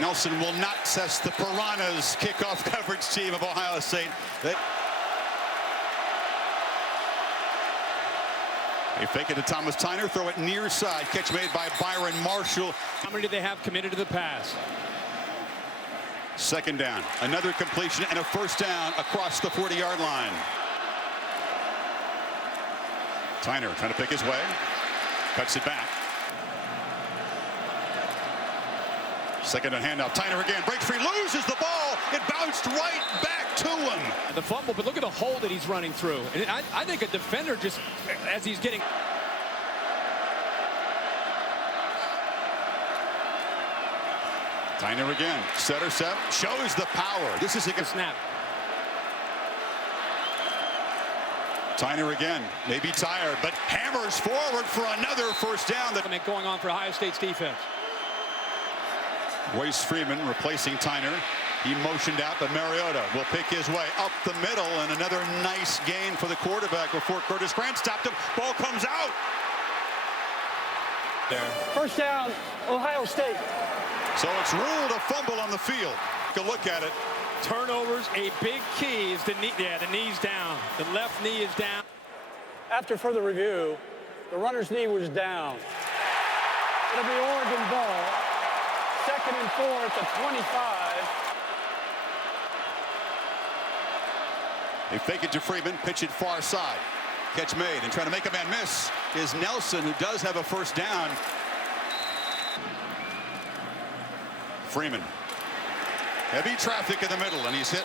Nelson will not test the Piranhas kickoff coverage team of Ohio State. They fake it to Thomas Tyner, throw it near side. Catch made by Byron Marshall. How many do they have committed to the pass? Second down. Another completion and a first down across the 40-yard line. Tyner trying to pick his way. Cuts it back. Second and handoff. Tyner again breaks free, loses the ball. It bounced right back to him. The fumble, but look at the hole that he's running through. And I think a defender just, as he's getting. Tyner again. Setter set. Shows the power. This is a good snap. Tyner again. Maybe tired, but hammers forward for another first down. Going on for Ohio State's defense. Royce Freeman replacing Tyner. He motioned out, but Mariota will pick his way up the middle, and another nice gain for the quarterback before Curtis Grant stopped him. Ball comes out. There. First down, Ohio State. So it's ruled a fumble on the field. Take a look at it. Turnovers, a big key is the knee. Yeah, the knee's down. The left knee is down. After further review, the runner's knee was down. It'll be Oregon ball. Second and 4 at the 25. They fake it to Freeman, pitch it far side. Catch made, and trying to make a man miss is Nelson, who does have a first down. Freeman. Heavy traffic in the middle, and he's hit.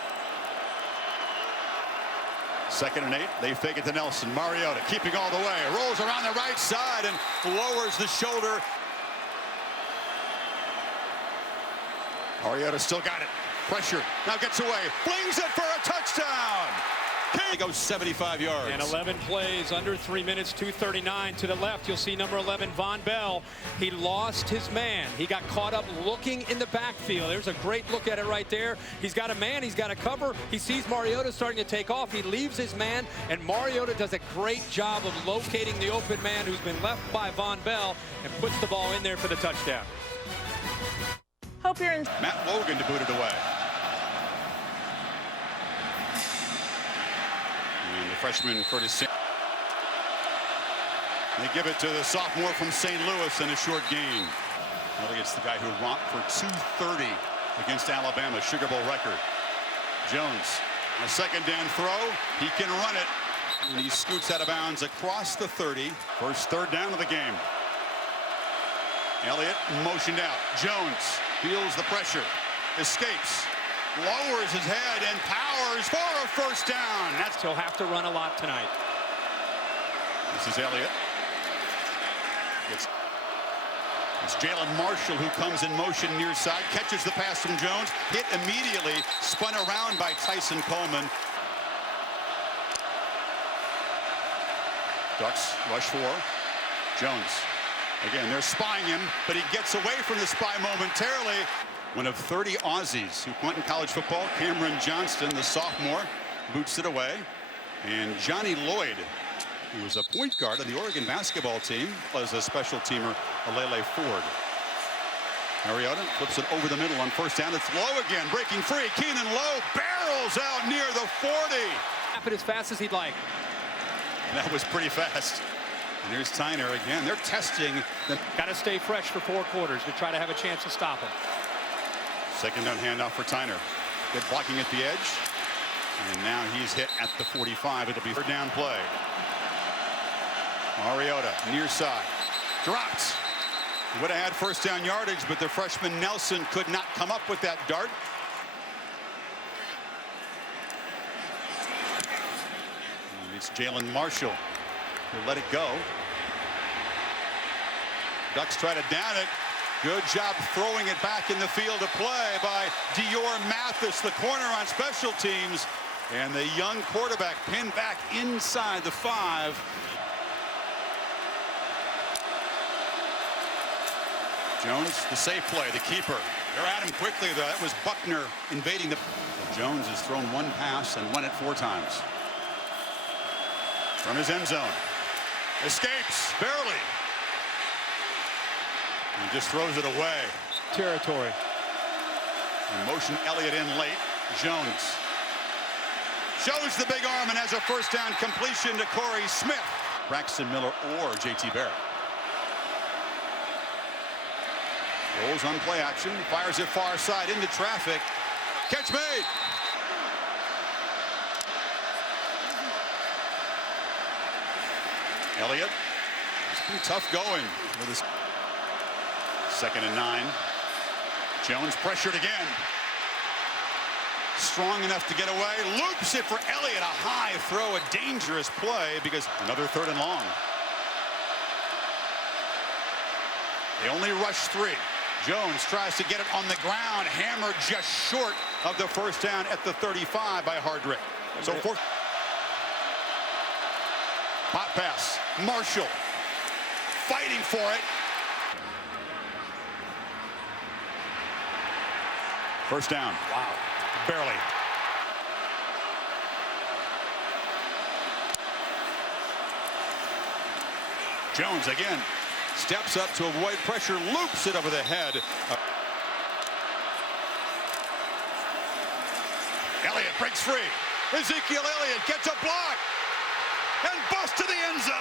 Second and 8. They fake it to Nelson. Mariota keeping all the way. Rolls around the right side and lowers the shoulder. Mariota still got it. Pressure. Now gets away. Flings it for a touchdown. He goes 75 yards. And 11 plays, under 3 minutes, 2:39. To the left, you'll see number 11, Von Bell. He lost his man. He got caught up looking in the backfield. There's a great look at it right there. He's got a man. He's got a cover. He sees Mariota starting to take off. He leaves his man, and Mariota does a great job of locating the open man who's been left by Von Bell and puts the ball in there for the touchdown. Hope you're in. Matt Logan to boot it away. And the freshman Curtis Samuel. They give it to the sophomore from St. Louis in a short gain. I think it's the guy who romped for 230 against Alabama, Sugar Bowl record. Jones, a second down throw. He can run it. And he scoots out of bounds across the 30. First third down of the game. Elliott motioned out. Jones feels the pressure. Escapes. Lowers his head and powers for a first down. He'll have to run a lot tonight. This is Elliott. It's Jalen Marshall who comes in motion near side, catches the pass from Jones, hit immediately, spun around by Tyson Coleman. Ducks rush for Jones. Again, they're spying him, but he gets away from the spy momentarily. One of 30 Aussies who punt in college football, Cameron Johnston, the sophomore, boots it away. And Johnny Lloyd, who was a point guard on the Oregon basketball team, was a special teamer, Alele Ford. Mariota flips it over the middle on first down. It's Lowe again, breaking free. Keenan Lowe barrels out near the 40. Happen as fast as he'd like. That was pretty fast. And here's Tyner again. They're testing. Got to stay fresh for 4 quarters to try to have a chance to stop him. Second down handoff for Tyner. Good blocking at the edge. And now he's hit at the 45. It'll be third down play. Mariota near side. Dropped. He would have had first down yardage, but the freshman Nelson could not come up with that dart. And it's Jalen Marshall who let it go. Ducks try to down it. Good job throwing it back in the field of play by Dior Mathis, the corner on special teams. And the young quarterback pinned back inside the 5. Jones, the safe play, the keeper. They're at him quickly, though. That was Buckner invading the... Jones has thrown one pass and won it 4 times. From his end zone. Escapes, barely. And just throws it away. Territory. And motion Elliott in late. Jones shows the big arm and has a first down completion to Corey Smith. Braxton Miller or J.T. Barrett. Rolls on play action, fires it far side into traffic. Catch made. Elliott. It's pretty tough going with his 2nd and 9. Jones pressured again. Strong enough to get away. Loops it for Elliott. A high throw, a dangerous play because another 3rd and long. They only rush 3. Jones tries to get it on the ground. Hammered just short of the first down at the 35 by Hardrick. So fourth. Hot pass. Marshall fighting for it. First down. Wow. Barely. Jones again steps up to avoid pressure, loops it over the head. Elliott breaks free. Ezekiel Elliott gets a block and busts to the end zone.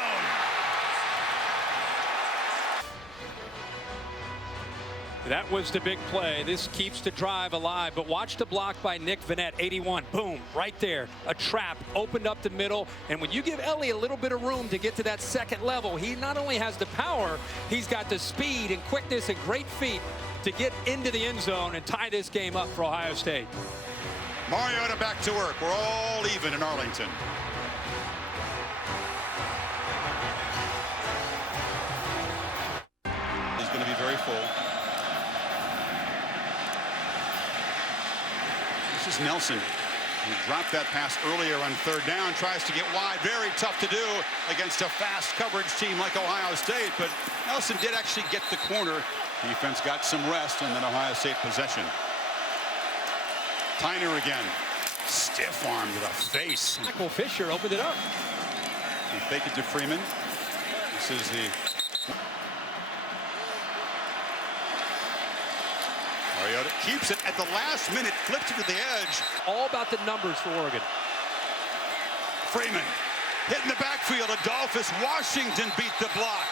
That was the big play. This keeps the drive alive, but watch the block by Nick Vannett, 81. Boom, right there. A trap opened up the middle, and when you give Elliott a little bit of room to get to that second level, he not only has the power, he's got the speed and quickness and great feet to get into the end zone and tie this game up for Ohio State. Mariota back to work. We're all even in Arlington. He's going to be very full. This is Nelson. He dropped that pass earlier on 3rd down, tries to get wide. Very tough to do against a fast coverage team like Ohio State, but Nelson did actually get the corner. Defense got some rest, and then Ohio State possession. Tyner again. Stiff arm to the face. Michael Fisher opened it up. He faked it to Freeman. This is the... Mariota keeps it at the last minute, flips it to the edge. All about the numbers for Oregon. Freeman hitting the backfield. Adolphus Washington beat the block.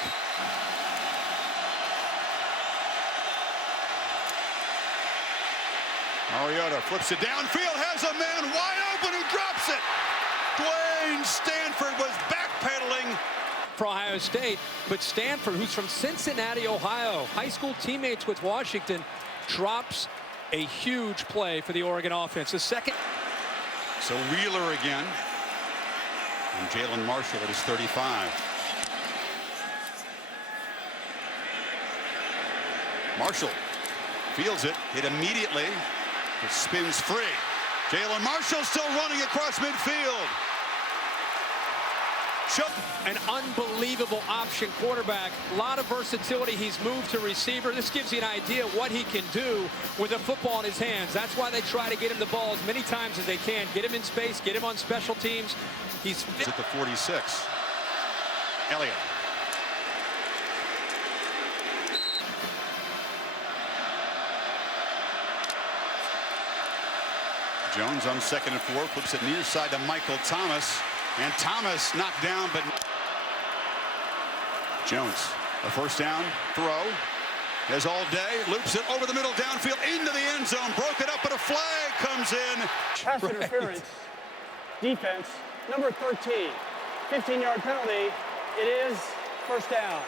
Mariota flips it downfield, has a man wide open who drops it. Dwayne Stanford was backpedaling. For Ohio State, but Stanford, who's from Cincinnati, Ohio, high school teammates with Washington, drops a huge play for the Oregon offense. The second. So Wheeler again. And Jalen Marshall at his 35. Marshall feels it, hit immediately. It spins free. Jalen Marshall still running across midfield. An unbelievable option quarterback. A lot of versatility. He's moved to receiver. This gives you an idea what he can do with a football in his hands. That's why they try to get him the ball as many times as they can. Get him in space, get him on special teams. He's at the 46. Elliott. Jones on 2nd and 4, flips it near side to Michael Thomas. And Thomas knocked down, but Jones, a first down throw, as all day, loops it over the middle downfield into the end zone, broke it up, but a flag comes in. Pass interference, defense, number 13, 15-yard penalty. It is first down.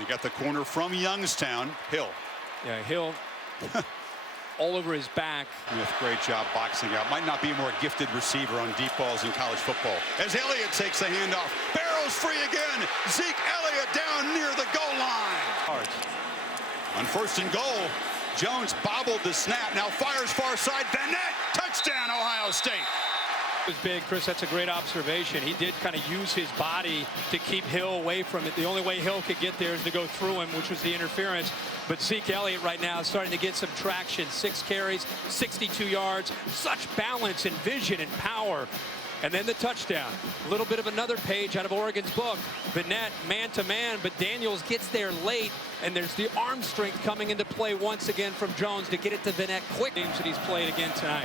You got the corner from Youngstown, Hill. Yeah, Hill. All over his back. Smith, great job boxing out. Might not be a more gifted receiver on deep balls in college football. As Elliott takes the handoff. Barrows free again. Zeke Elliott down near the goal line. On 1st and goal, Jones bobbled the snap. Now fires far side. Vannett. Touchdown, Ohio State. It was big, Chris. That's a great observation. He did kind of use his body to keep Hill away from it. The only way Hill could get there is to go through him, which was the interference. But Zeke Elliott right now is starting to get some traction. 6 carries, 62 yards, such balance and vision and power. And then the touchdown. A little bit of another page out of Oregon's book. Vanette man-to-man, but Daniels gets there late, and there's the arm strength coming into play once again from Jones to get it to Vanette quick. Games that he's played again tonight.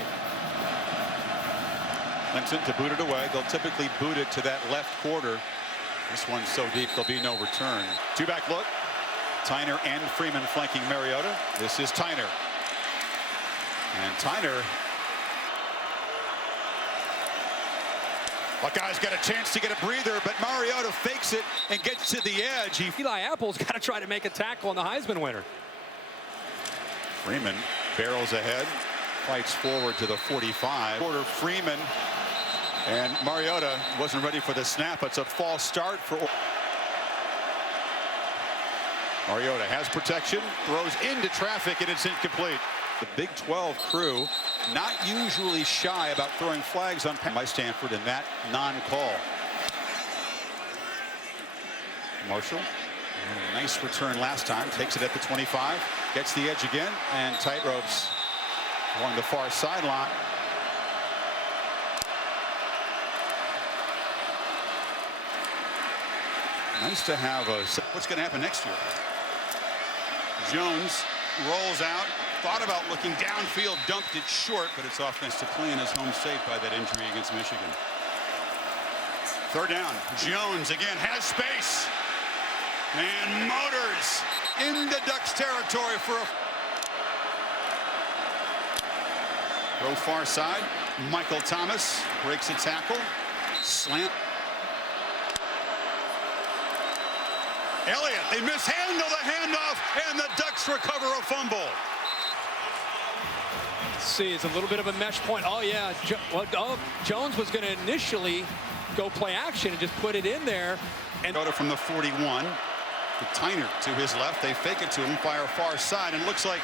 Clemson to boot it away. They'll typically boot it to that left quarter. This one's so deep, there'll be no return. Two-back look. Tyner and Freeman flanking Mariota. This is Tyner. And Tyner. Buckeyes got a chance to get a breather, but Mariota fakes it and gets to the edge. Eli Apple's got to try to make a tackle on the Heisman winner. Freeman barrels ahead, fights forward to the 45. Quarter Freeman, and Mariota wasn't ready for the snap. It's a false start for Mariota. Has protection, throws into traffic, and it's incomplete. The Big 12 crew not usually shy about throwing flags on by Stanford in that non-call. Marshall, nice return last time, takes it at the 25, gets the edge again, and tight ropes along the far sideline. Nice to have a. What's going to happen next year? Jones rolls out. Thought about looking downfield, dumped it short, but it's offense to play in his home state by that injury against Michigan. Third down. Jones again has space and motors into Ducks territory for a throw far side. Michael Thomas breaks a tackle. Slant. Elliott, they mishandle the handoff, and the Ducks recover a fumble. See, it's a little bit of a mesh point. Oh yeah, Jones was going to initially go play action and just put it in there. And go to from the 41, the Tyner to his left. They fake it to him, fire far side, and it looks like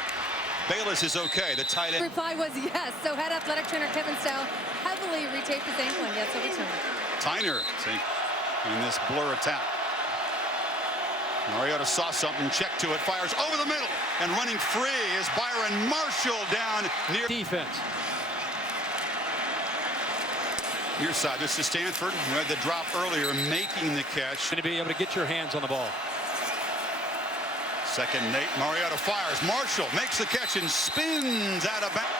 Bayless is okay. The tight end. Reply was yes. So head athletic trainer Kevin Stowe heavily retaped his ankle, and yes, he'll return. Tyner in this blur attack. Mariota saw something, checked to it, fires over the middle, and running free is Byron Marshall down near defense. Near side, this is Stanford, who had the drop earlier, making the catch. Going to be able to get your hands on the ball. Second, Nate. Mariota fires. Marshall makes the catch and spins out of bounds.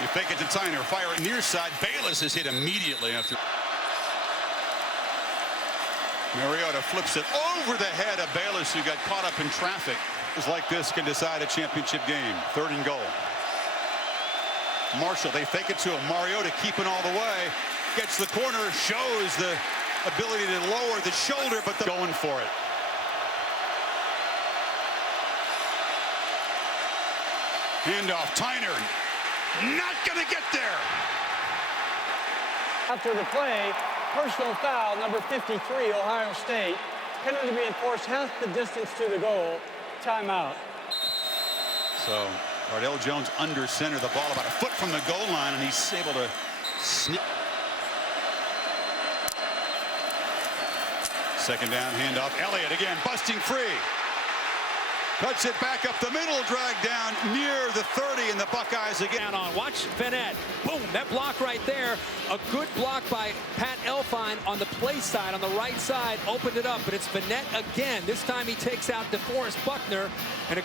You fake it to Tyner, fire it near side. Bayless is hit immediately after. Mariota flips it over the head of Bayless, who got caught up in traffic. It's like this can decide a championship game. Third and goal. Marshall, they fake it to him. Mariota keeping all the way. Gets the corner, shows the ability to lower the shoulder, but going for it. Handoff, Tyner. Not going to get there. After the play, personal foul, number 53, Ohio State. Penalty to be enforced half the distance to the goal. Timeout. So Cardell Jones under center, the ball about a foot from the goal line, and he's able to snip. Second down, handoff. Elliott again, busting free. Cuts it back up the middle, dragged down near the 30, and the Buckeyes again. On. Watch Vanette. Boom, that block right there. A good block by Pat Elfine on the play side, on the right side. Opened it up, but it's Vanette again. This time he takes out DeForest Buckner. And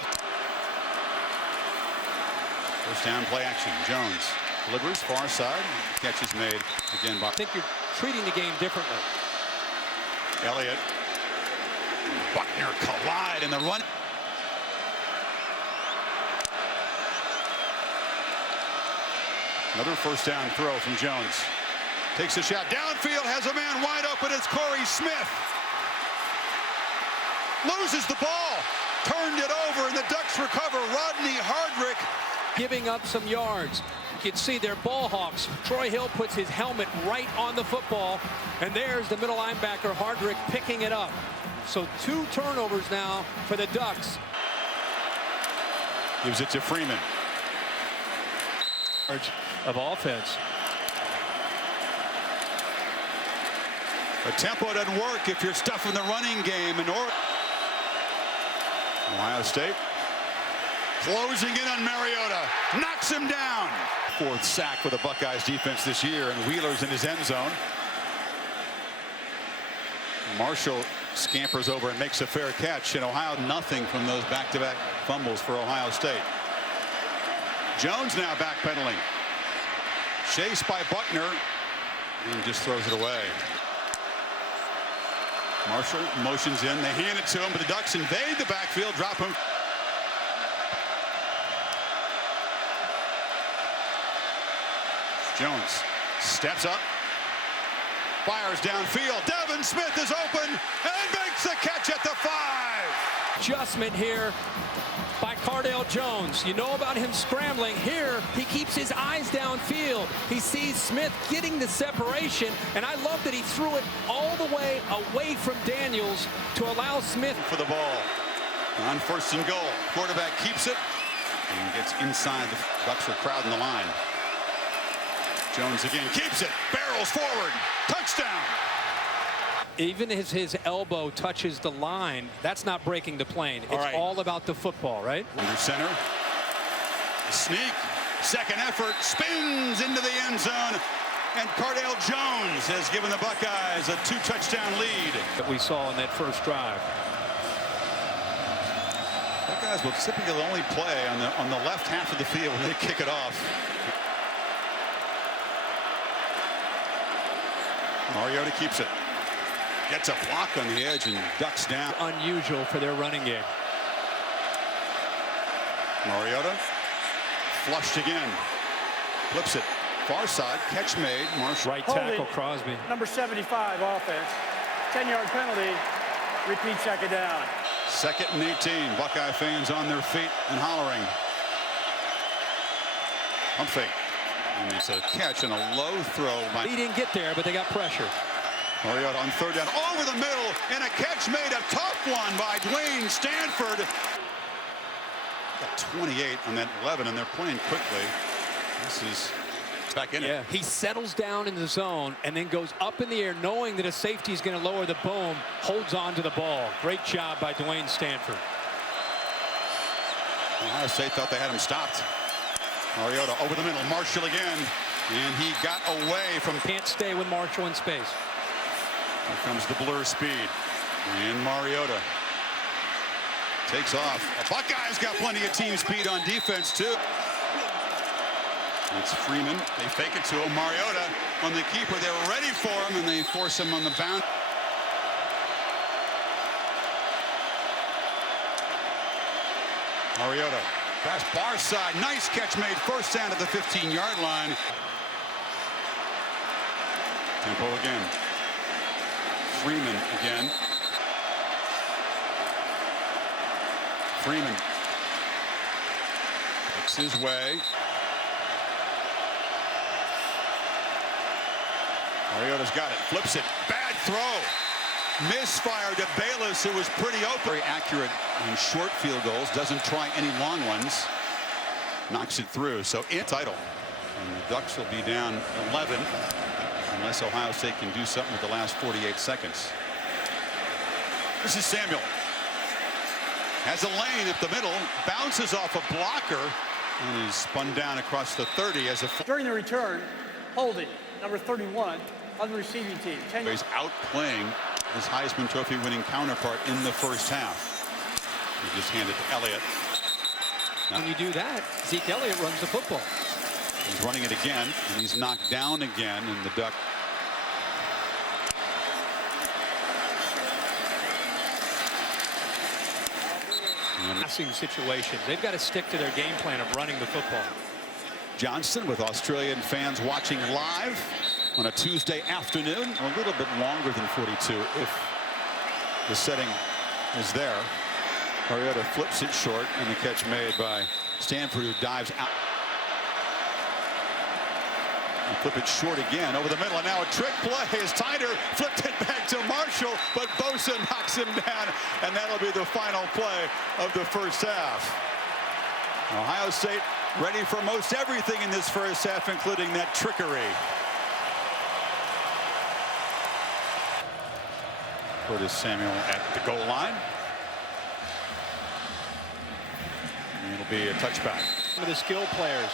first down, play action. Jones delivers far side. Catch is made again by. I think you're treating the game differently. Elliott. Buckner collide in the run. Another first down throw from Jones. Takes a shot downfield, has a man wide open. It's Corey Smith. Loses the ball. Turned it over, and the Ducks recover. Rodney Hardrick giving up some yards. You can see they're ball hawks. Troy Hill puts his helmet right on the football, and there's the middle linebacker Hardrick picking it up. So 2 turnovers now for the Ducks. Gives it to Freeman. Of offense. The tempo doesn't work if you're stuffing the running game. And Ohio State closing in on Mariota. Knocks him down. 4th sack for the Buckeyes defense this year, and Wheeler's in his end zone. Marshall scampers over and makes a fair catch, and Ohio nothing from those back-to-back fumbles for Ohio State. Jones now backpedaling. Chased by Buckner, and just throws it away. Marshall motions in, they hand it to him, but the Ducks invade the backfield, drop him. Jones steps up, fires downfield. Devin Smith is open and makes the catch at the 5. Adjustment here by Cardale Jones. You know about him scrambling. Here, he keeps his eyes downfield. He sees Smith getting the separation, and I love that he threw it all the way away from Daniels to allow Smith for the ball. On 1st and goal, quarterback keeps it and gets inside. The Ducks are crowding the line. Jones again keeps it, barrels forward, touchdown. Even as his elbow touches the line, that's not breaking the plane. It's all about the football, right? Under center. Sneak. Second effort. Spins into the end zone. And Cardale Jones has given the Buckeyes a 2-touchdown lead. That we saw in that first drive. Buckeyes will typically only play on the left half of the field when they kick it off. Mariota keeps it. Gets a block on the edge and ducks down. Unusual for their running game. Mariota flushed again. Flips it. Far side. Catch made. Marshall. Right tackle Crosby. Number 75 offense. 10-yard penalty. Repeat 2nd down. 2nd and 18. Buckeye fans on their feet and hollering. Pump fake. And it's a catch and a low throw. He didn't get there, but they got pressure. Mariota on 3rd down, over the middle, and a catch made, a tough one by Dwayne Stanford. Got 28 on that 11, and they're playing quickly. This is back in it. He settles down in the zone and then goes up in the air, knowing that a safety is going to lower the boom, holds on to the ball. Great job by Dwayne Stanford. Ohio State thought they had him stopped. Mariota over the middle, Marshall again, and he got away from. Can't stay with Marshall in space. Here comes the blur speed, and Mariota takes off. The Buckeyes got plenty of team speed on defense too. It's Freeman. They fake it to him. Mariota on the keeper. They were ready for him, and they force him on the bounce. Mariota, pass far side. Nice catch made. First down at the 15-yard line. Tempo again. Freeman again. Freeman looks his way. Mariota's got it. Flips it. Bad throw. Misfire to Bayless, who was pretty open. Very accurate on short field goals. Doesn't try any long ones. Knocks it through. So in title. And the Ducks will be down 11. Unless Ohio State can do something with the last 48 seconds. This is Samuel. Has a lane up the middle, bounces off a blocker, and is spun down across the 30 as a. During the return, holding, number 31, on the receiving team. He's outplaying his Heisman Trophy winning counterpart in the first half. He just handed to Elliott. Now, when you do that, Zeke Elliott runs the football. He's running it again, and he's knocked down again, and the Duck. Passing situations. They've got to stick to their game plan of running the football. Johnston with Australian fans watching live on a Tuesday afternoon. A little bit longer than 42 if the setting is there. Mariota flips it short, and the catch made by Stanford, who dives out. And flip it short again over the middle, and now a trick play is Tyner flipped it back to Marshall, but Bosa knocks him down, and that'll be the final play of the first half. Ohio State ready for most everything in this first half, including that trickery. Curtis Samuel at the goal line. And it'll be a touchback. Some of the skill players.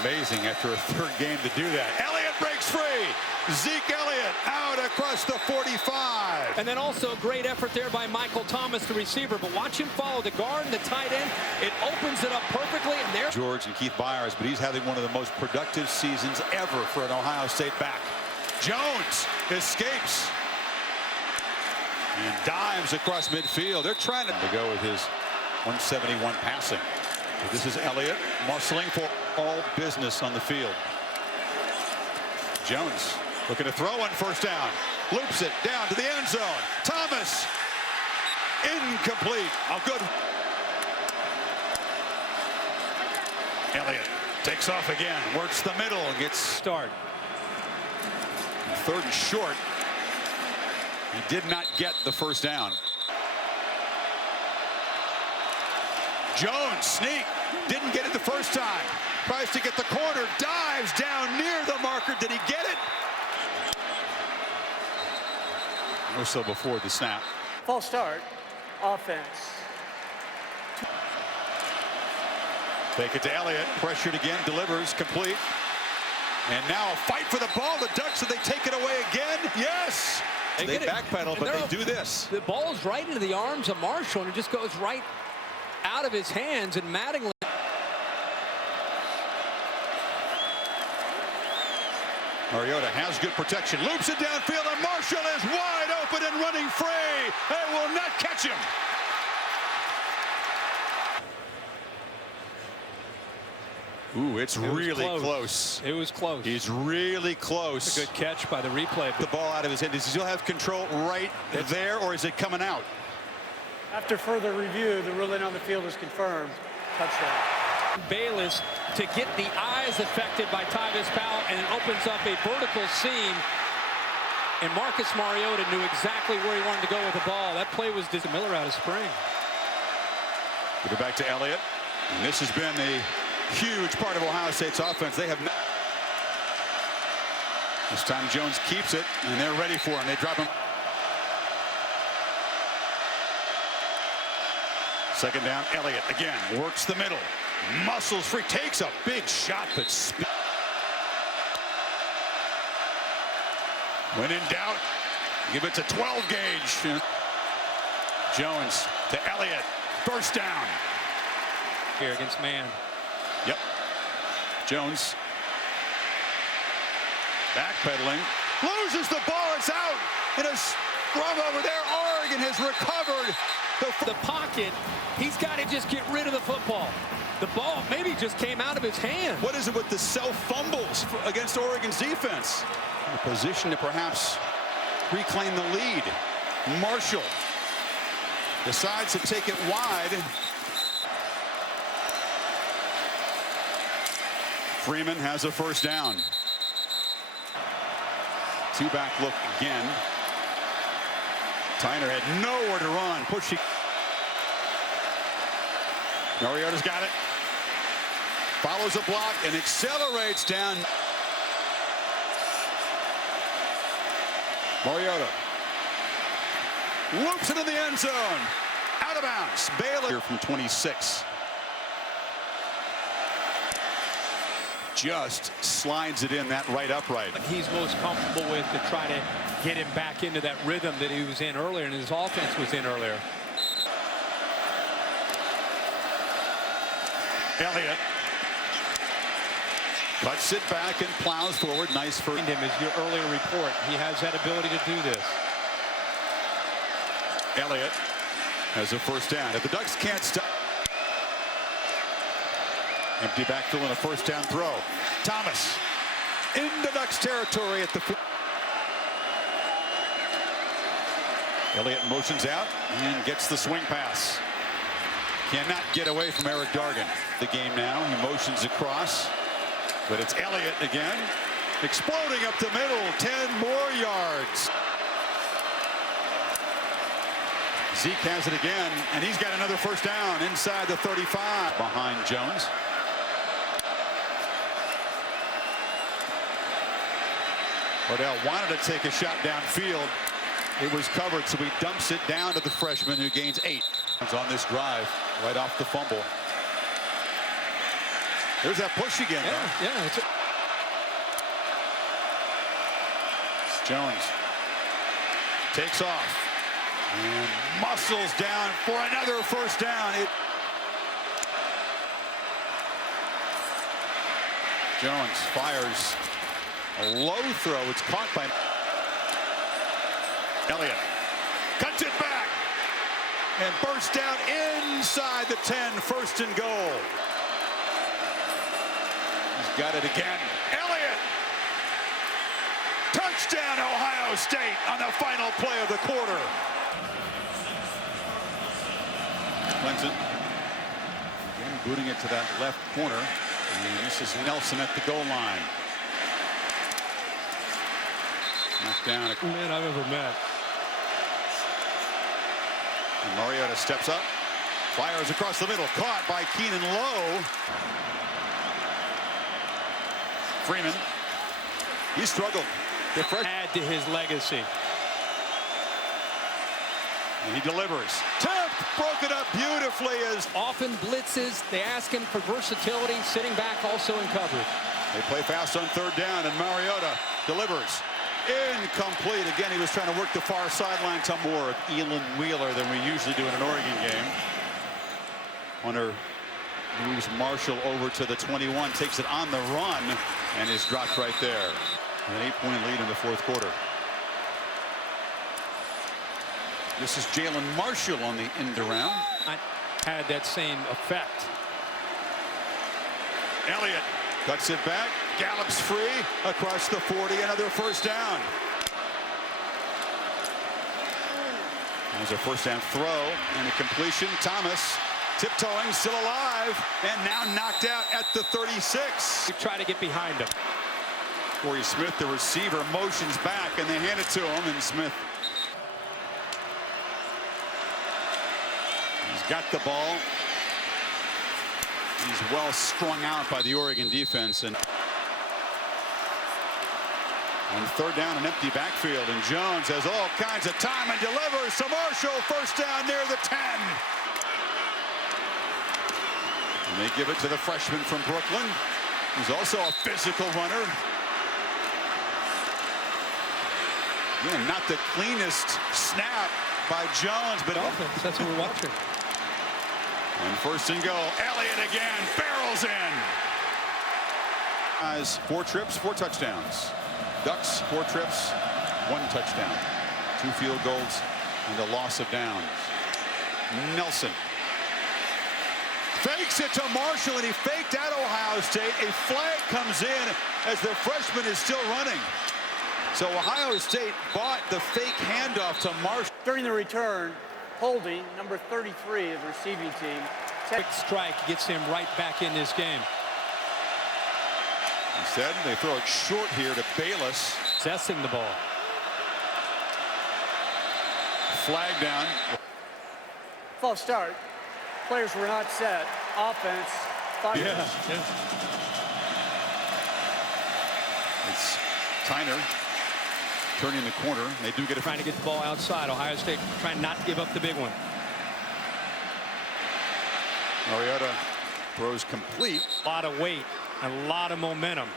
Amazing after a third game to do that. Elliott breaks free. Zeke Elliott out across the 45. And then also a great effort there by Michael Thomas, the receiver. But watch him follow the guard and the tight end. It opens it up perfectly. And there, George and Keith Byers, but he's having one of the most productive seasons ever for an Ohio State back. Jones escapes and dives across midfield. They're trying to go with his 171 passing. But this is Elliott muscling for all business on the field. Jones looking to throw on first down. Loops it down to the end zone. Thomas. Incomplete. Oh, good. Elliott takes off again. Works the middle. Gets start. Third and short. He did not get the first down. Jones sneak. Didn't get it the first time. Tries to get the corner. Dives down near the marker. Did he get it? Or so before the snap. False start. Offense. Fake it to Elliott. Pressured again. Delivers. Complete. And now a fight for the ball. The Ducks, and they take it away again. Yes! They backpedal, but they do this. The ball's right into the arms of Marshall, and it just goes right out of his hands. And Mattingly. Mariota has good protection. Loops it downfield, and Marshall is wide open and running free. They will not catch him. Ooh, it's really close. It was close. He's really close. A good catch by the replay. The ball out of his hand. Does he still have control right there, or is it coming out? After further review, the ruling on the field is confirmed. Touchdown. Bayless to get the eyes affected by Tyvis Powell, and it opens up a vertical seam. And Marcus Mariota knew exactly where he wanted to go with the ball. That play was Miller out of spring. We go back to Elliott. And this has been a huge part of Ohio State's offense. They have this time Jones keeps it, and they're ready for him. They drop him. Second down, Elliott again works the middle, muscles free, takes a big shot, but when in doubt, give it to 12 gauge. Jones to Elliott, first down. Here against man. Yep. Jones backpedaling, loses the ball. It's out in a scrum over there. Oregon has recovered the pocket. He's got to just get rid of the football. The ball maybe just came out of his hand. What is it with the self-fumbles against Oregon's defense? In a position to perhaps reclaim the lead. Marshall decides to take it wide. Freeman has a first down. Two-back look again. Tyner had nowhere to run. Pushing. Mariota's got it. Follows a block and accelerates down. Mariota whoops it in the end zone. Out of bounds. Baylor from 26. Just slides it in that right upright. He's most comfortable with to try to get him back into that rhythm that he was in earlier and his offense was in earlier. Elliott cuts it back and plows forward. Nice for him is your earlier report. He has that ability to do this. Elliott has a first down. If the Ducks can't stop. Empty backfield and a first down throw. Thomas into Ducks territory at the Elliott motions out and gets the swing pass. Cannot get away from Eric Dargan. The game now. He motions across. But it's Elliott again. Exploding up the middle. 10 more yards. Zeke has it again. And he's got another first down inside the 35. Behind Jones. Odell wanted to take a shot downfield. It was covered, so he dumps it down to the freshman who gains 8. On this drive, right off the fumble. There's that push again. Yeah. Jones takes off and muscles down for another first down. Jones fires a low throw. It's caught by Elliott. Cuts it back and bursts down inside the 10. First and goal. He's got it again. Elliott. Touchdown, Ohio State on the final play of the quarter. Clemson again booting it to that left corner. And this is Nelson at the goal line. Knocked down. Man I've ever met. And Mariota steps up. Fires across the middle. Caught by Keenan Lowe. Freeman. He struggled. Add to his legacy. And he delivers. Tipped, broken up beautifully as Often blitzes. They ask him for versatility. Sitting back also in coverage. they play fast on third down, and Mariota delivers. Incomplete. Again, he was trying to work the far sideline to more of Elon Wheeler than we usually do in an Oregon game. Hunter moves Marshall over to the 21, takes it on the run, and is dropped right there. An 8-point lead in the fourth quarter. This is Jalen Marshall on the end around. I had that same effect. Elliott cuts it back, gallops free across the 40, another first down. There's a first down throw and a completion. Thomas tiptoeing, still alive, and now knocked out at the 36. You try to get behind him. Corey Smith, the receiver, motions back, and they hand it to him, and Smith. He's got the ball. He's well strung out by the Oregon defense. And on third down, an empty backfield, and Jones has all kinds of time and delivers to Marshall. First down near the 10. And they give it to the freshman from Brooklyn, who's also a physical runner. Again, not the cleanest snap by Jones, but That's what we're watching. and first and goal. Elliott again barrels in. Has 4 trips, 4 touchdowns. Ducks 4 trips, 1 touchdown, 2 field goals, and a loss of downs. Nelson fakes it to Marshall, and he faked out Ohio State. A flag comes in as the freshman is still running. So Ohio State bought the fake handoff to Marshall. During the return, holding number 33 of the receiving team. Quick strike gets him right back in this game. Instead, they throw it short here to Bayless. Possessing the ball. Flag down. False start. Players were not set. Offense. Yeah. It's Tyner turning the corner. They do get it. Trying to get the ball outside. Ohio State trying not to give up the big one. Mariota throws complete. A lot of weight, a lot of momentum.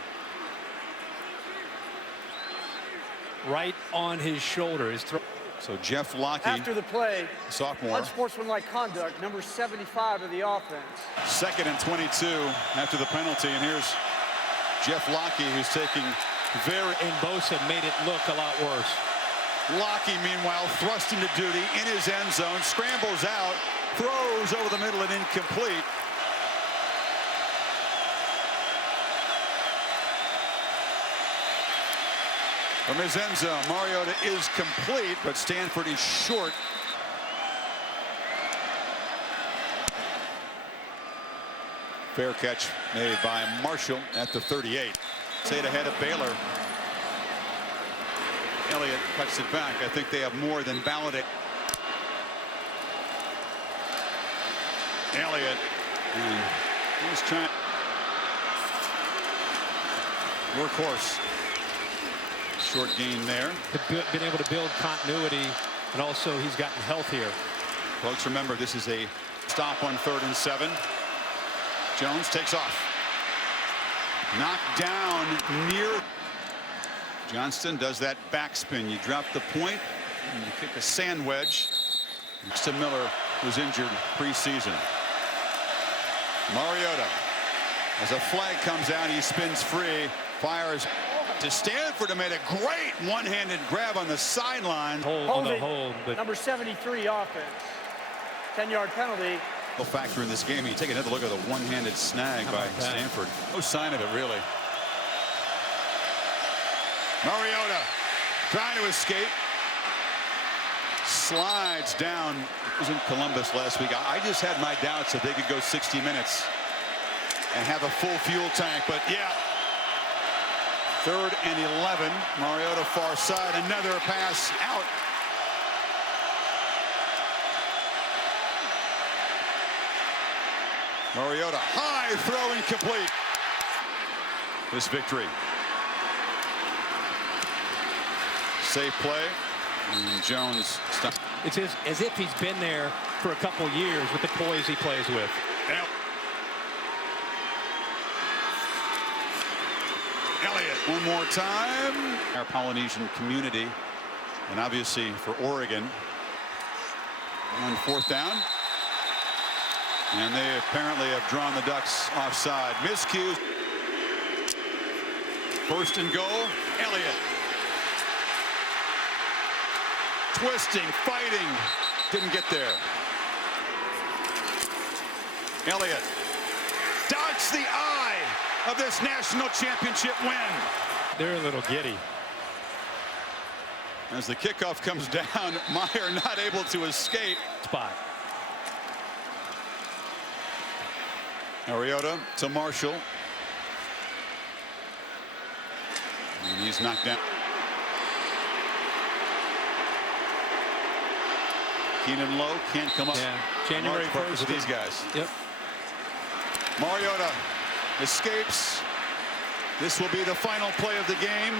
Right on his shoulder. His throw. So Jeff Lockie, After the play, sophomore, unsportsmanlike conduct, number 75 of the offense. 2nd and 22 after the penalty. And here's Jeff Lockie, who's taking very. And Bosa made it look a lot worse. Lockie, meanwhile, thrust into duty in his end zone, scrambles out, throws over the middle and incomplete. From his end zone, Mariota is complete, but Stanford is short. Fair catch made by Marshall at the 38. Stayed ahead of Baylor. Elliott cuts it back. I think they have more than validated. Elliott, he's trying. Workhorse. Short gain there. Been able to build continuity, and also he's gotten healthier. Folks, remember, this is a stop on 3rd and 7. Jones takes off. Knocked down near. Johnston does that backspin. You drop the point and you kick a sand wedge. Next to Miller, who's injured preseason. Mariota, as a flag comes out, he spins free, fires to Stanford, who made a great one-handed grab on the sideline. But number 73 offense. 10-yard penalty. A factor in this game. You take another look at the one-handed snag by Stanford. No sign of it, really. Mariota trying to escape. Slides down. He was in Columbus last week. I just had my doubts that they could go 60 minutes and have a full fuel tank, but yeah. 3rd and 11. Mariota far side. Another pass out. Mariota, high throw incomplete. This victory. Safe play. And Jones stopped. It's as if he's been there for a couple years with the poise he plays with. Yep. Elliott one more time. Our Polynesian community, and obviously for Oregon. On 4th down. And they apparently have drawn the Ducks offside. Miscues. 1st and goal. Elliott. Twisting, fighting. Didn't get there. Elliott. Dots the eye of this national championship win. They're a little giddy. As the kickoff comes down, Meyer not able to escape. Spot. Mariota to Marshall. And he's knocked down. Keenan Lowe can't come up. Yeah, January 1st with these guys. Yep. Mariota escapes. This will be the final play of the game.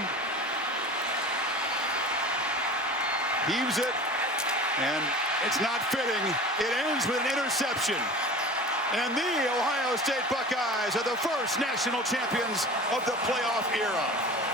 Heaves it, and it's not fitting. It ends with an interception. And the Ohio State Buckeyes are the first national champions of the playoff era.